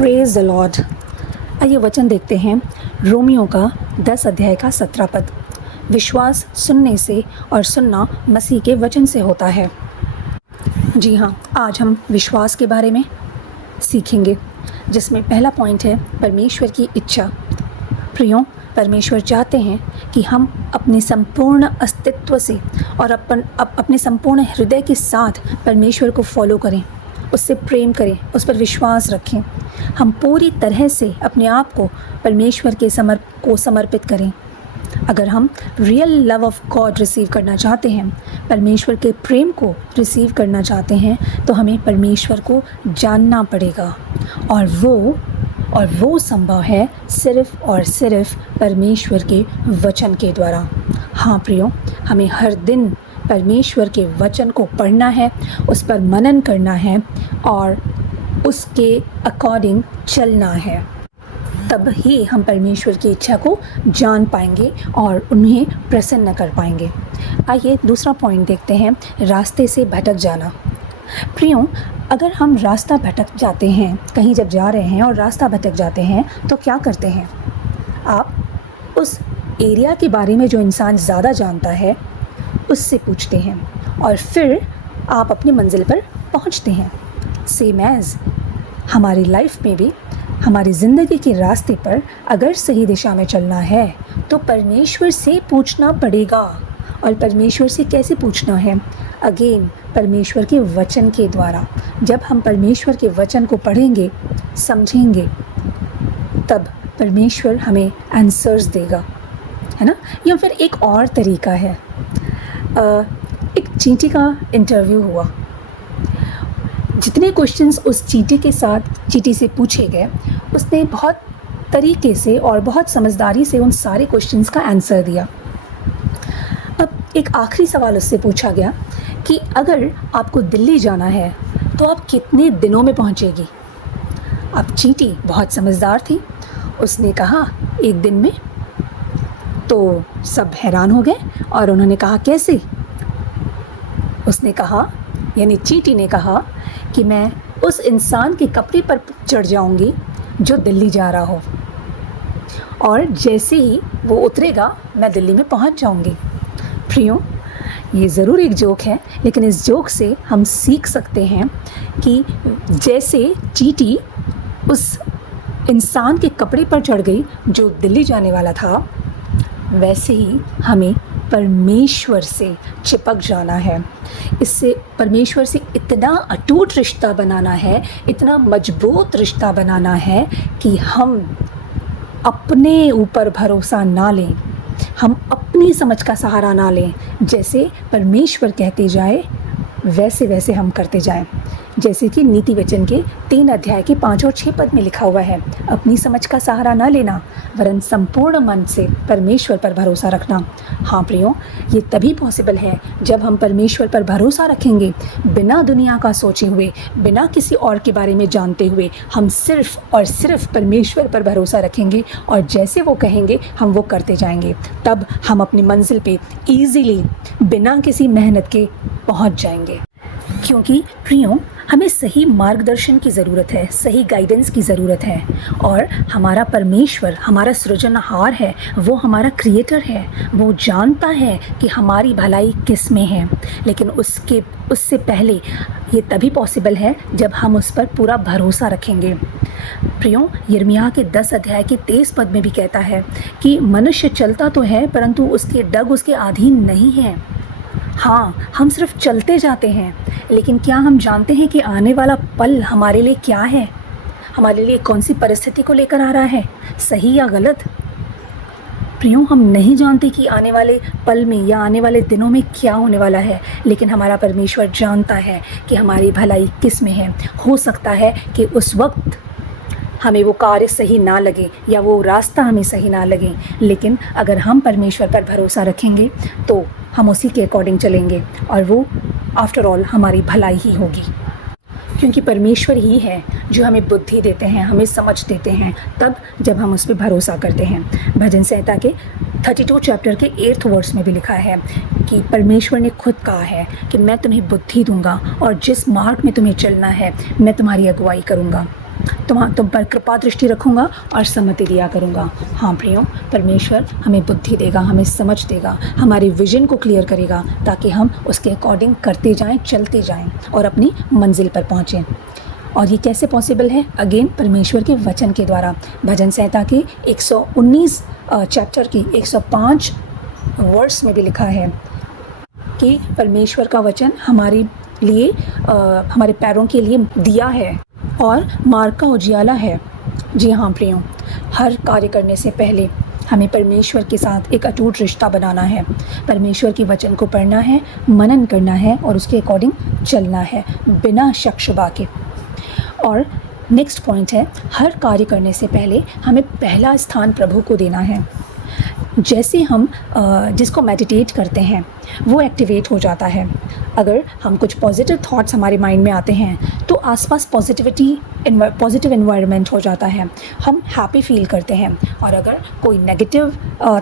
Praise the Lord. आइए वचन देखते हैं रोमियो का 10 अध्याय का 17 पद। विश्वास सुनने से और सुनना मसीह के वचन से होता है। जी हाँ, आज हम विश्वास के बारे में सीखेंगे, जिसमें पहला पॉइंट है परमेश्वर की इच्छा। प्रियों, परमेश्वर चाहते हैं कि हम अपने संपूर्ण अस्तित्व से और अपने संपूर्ण हृदय के साथ परमेश्वर को फॉलो करें, उससे प्रेम करें, उस पर विश्वास रखें। हम पूरी तरह से अपने आप को परमेश्वर के समर्पित करें। अगर हम real love of God receive करना चाहते हैं, परमेश्वर के प्रेम को रिसीव करना चाहते हैं, तो हमें परमेश्वर को जानना पड़ेगा। और वो संभव है सिर्फ़ और सिर्फ परमेश्वर के वचन के द्वारा। हाँ प्रियो, हमें हर दिन परमेश्वर के वचन को पढ़ना है, उस पर मनन करना है और उसके अकॉर्डिंग चलना है। तब ही हम परमेश्वर की इच्छा को जान पाएंगे और उन्हें प्रसन्न कर पाएंगे। आइए दूसरा पॉइंट देखते हैं, रास्ते से भटक जाना। प्रियों, अगर हम रास्ता भटक जाते हैं, कहीं जब जा रहे हैं और रास्ता भटक जाते हैं, तो क्या करते हैं? आप उस एरिया के बारे में जो इंसान ज़्यादा जानता है उससे पूछते हैं और फिर आप अपनी मंजिल पर पहुंचते हैं। सेम एज़ हमारी लाइफ में भी, हमारी ज़िंदगी के रास्ते पर अगर सही दिशा में चलना है तो परमेश्वर से पूछना पड़ेगा। और परमेश्वर से कैसे पूछना है? अगेन परमेश्वर के वचन के द्वारा। जब हम परमेश्वर के वचन को पढ़ेंगे, समझेंगे, तब परमेश्वर हमें आंसर्स देगा, है ना। या फिर एक और तरीका है, एक चींटी का इंटरव्यू हुआ। जितने क्वेश्चंस उस चींटी से पूछे गए, उसने बहुत तरीके से और बहुत समझदारी से उन सारे क्वेश्चंस का आंसर दिया। अब एक आखिरी सवाल उससे पूछा गया कि अगर आपको दिल्ली जाना है तो आप कितने दिनों में पहुंचेगी? अब चींटी बहुत समझदार थी, उसने कहा 1 दिन में। तो सब हैरान हो गए और उन्होंने कहा कैसे? उसने कहा, यानी चींटी ने कहा कि मैं उस इंसान के कपड़े पर चढ़ जाऊंगी जो दिल्ली जा रहा हो, और जैसे ही वो उतरेगा मैं दिल्ली में पहुंच जाऊंगी। प्रियों, ये ज़रूर एक जोक है, लेकिन इस जोक से हम सीख सकते हैं कि जैसे चींटी उस इंसान के कपड़े पर चढ़ गई जो दिल्ली जाने वाला था, वैसे ही हमें परमेश्वर से चिपक जाना है। इससे परमेश्वर से इतना अटूट रिश्ता बनाना है, इतना मजबूत रिश्ता बनाना है कि हम अपने ऊपर भरोसा ना लें, हम अपनी समझ का सहारा ना लें। जैसे परमेश्वर कहते जाए वैसे वैसे हम करते जाएं। जैसे कि नीति वचन के 3 अध्याय के 5 और 6 पद में लिखा हुआ है, अपनी समझ का सहारा ना लेना, वरन संपूर्ण मन से परमेश्वर पर भरोसा रखना। हाँ प्रियों, ये तभी पॉसिबल है जब हम परमेश्वर पर भरोसा रखेंगे, बिना दुनिया का सोचे हुए, बिना किसी और के बारे में जानते हुए। हम सिर्फ और सिर्फ परमेश्वर पर भरोसा रखेंगे और जैसे वो कहेंगे हम वो करते जाएंगे। तब हम अपनी मंजिल पे ईज़िली बिना किसी मेहनत के पहुँच जाएंगे। क्योंकि प्रियों, हमें सही मार्गदर्शन की ज़रूरत है, सही गाइडेंस की ज़रूरत है। और हमारा परमेश्वर हमारा सृजनहार है, वो हमारा क्रिएटर है, वो जानता है कि हमारी भलाई किस में है। लेकिन उससे पहले ये तभी पॉसिबल है जब हम उस पर पूरा भरोसा रखेंगे। प्रियों, यिर्मयाह के 10 अध्याय के 23 पद में भी कहता है कि मनुष्य चलता तो है परंतु उसके डग उसके अधीन नहीं है। हाँ, हम सिर्फ चलते जाते हैं, लेकिन क्या हम जानते हैं कि आने वाला पल हमारे लिए क्या है? हमारे लिए कौन सी परिस्थिति को लेकर आ रहा है, सही या गलत? प्रियों, हम नहीं जानते कि आने वाले पल में या आने वाले दिनों में क्या होने वाला है, लेकिन हमारा परमेश्वर जानता है कि हमारी भलाई किस में है। हो सकता है कि उस वक्त हमें वो कार्य सही ना लगे या वो रास्ता हमें सही ना लगे, लेकिन अगर हम परमेश्वर पर भरोसा रखेंगे तो हम उसी के अकॉर्डिंग चलेंगे और वो आफ्टर ऑल हमारी भलाई ही होगी। क्योंकि परमेश्वर ही है जो हमें बुद्धि देते हैं, हमें समझ देते हैं, तब जब हम उस पर भरोसा करते हैं। भजन संहिता के 32 चैप्टर के 8th वर्स में भी लिखा है कि परमेश्वर ने खुद कहा है कि मैं तुम्हें बुद्धि दूंगा और जिस मार्ग में तुम्हें चलना है मैं तुम्हारी अगुवाई करूंगा। तुम पर कृपा दृष्टि रखूँगा और सम्मति दिया करूँगा। हाँ प्रियो, परमेश्वर हमें बुद्धि देगा, हमें समझ देगा, हमारे विजन को क्लियर करेगा ताकि हम उसके अकॉर्डिंग करते जाएं, चलते जाएं और अपनी मंजिल पर पहुँचें। और ये कैसे पॉसिबल है? अगेन परमेश्वर के वचन के द्वारा। भजन संहिता के 119 चैप्टर की 105 वर्स में भी लिखा है कि परमेश्वर का वचन हमारे लिए हमारे पैरों के लिए दिया है और मार्ग का उजियाला है। जी हाँ प्रियो, हर कार्य करने से पहले हमें परमेश्वर के साथ एक अटूट रिश्ता बनाना है। परमेश्वर की वचन को पढ़ना है, मनन करना है और उसके अकॉर्डिंग चलना है बिना शक शुबा के। और नेक्स्ट पॉइंट है, हर कार्य करने से पहले हमें पहला स्थान प्रभु को देना है। जैसे हम जिसको मेडिटेट करते हैं वो एक्टिवेट हो जाता है। अगर हम कुछ पॉजिटिव थॉट्स हमारे माइंड में आते हैं तो आसपास पॉजिटिव एनवायरनमेंट हो जाता है, हम हैप्पी फील करते हैं। और अगर कोई नेगेटिव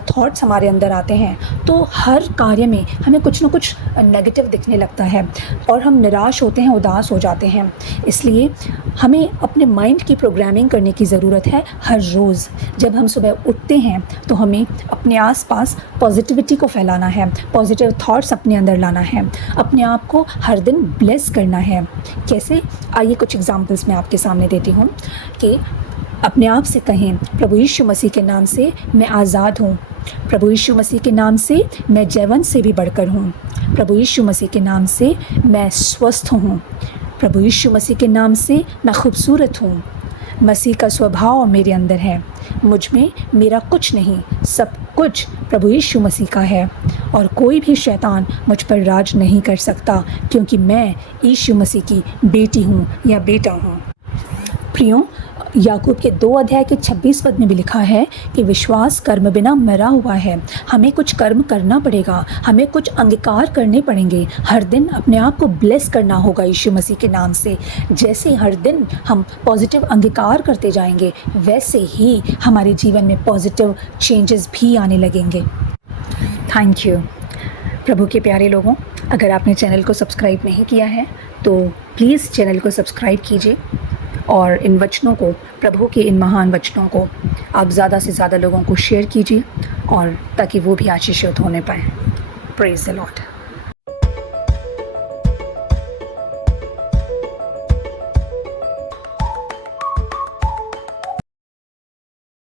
थॉट्स हमारे अंदर आते हैं तो हर कार्य में हमें कुछ ना कुछ नेगेटिव दिखने लगता है और हम निराश होते हैं, उदास हो जाते हैं। इसलिए हमें अपने माइंड की प्रोग्रामिंग करने की ज़रूरत है। हर रोज़ जब हम सुबह उठते हैं तो हमें अपने आसपास पॉजिटिविटी को फैलाना है, पॉजिटिव थॉट्स अपने अंदर लाना है, अपने आप को हर दिन ब्लेस करना है। कैसे? आइए कुछ एग्जांपल्स मैं आपके सामने देती हूँ कि अपने आप से कहें, प्रभु यीशु मसीह के नाम से मैं आज़ाद हूँ। प्रभु यीशु मसीह के नाम से मैं जैवन से भी बढ़कर हूँ। प्रभु यीशु मसीह के नाम से मैं स्वस्थ हूँ। प्रभु यीशु मसीह के नाम से मैं खूबसूरत हूँ। मसीह का स्वभाव मेरे अंदर है। मुझ में मेरा कुछ नहीं, सब कुछ प्रभु यीशु मसीह का है और कोई भी शैतान मुझ पर राज नहीं कर सकता क्योंकि मैं यीशु मसीह की बेटी हूँ या बेटा हूँ। प्रियो, याकूब के 2 अध्याय के 26 पद में भी लिखा है कि विश्वास कर्म बिना मरा हुआ है। हमें कुछ कर्म करना पड़ेगा, हमें कुछ अंगीकार करने पड़ेंगे। हर दिन अपने आप को ब्लेस करना होगा यीशु मसीह के नाम से। जैसे हर दिन हम पॉजिटिव अंगीकार करते जाएंगे वैसे ही हमारे जीवन में पॉजिटिव चेंजेस भी आने लगेंगे। Thank you. प्रभु के प्यारे लोगों, अगर आपने चैनल को सब्सक्राइब नहीं किया है तो प्लीज़ चैनल को सब्सक्राइब कीजिए और इन वचनों को, प्रभु के इन महान वचनों को आप ज़्यादा से ज़्यादा लोगों को शेयर कीजिए और ताकि वो भी आशीषित होने पाएँ। Praise the Lord.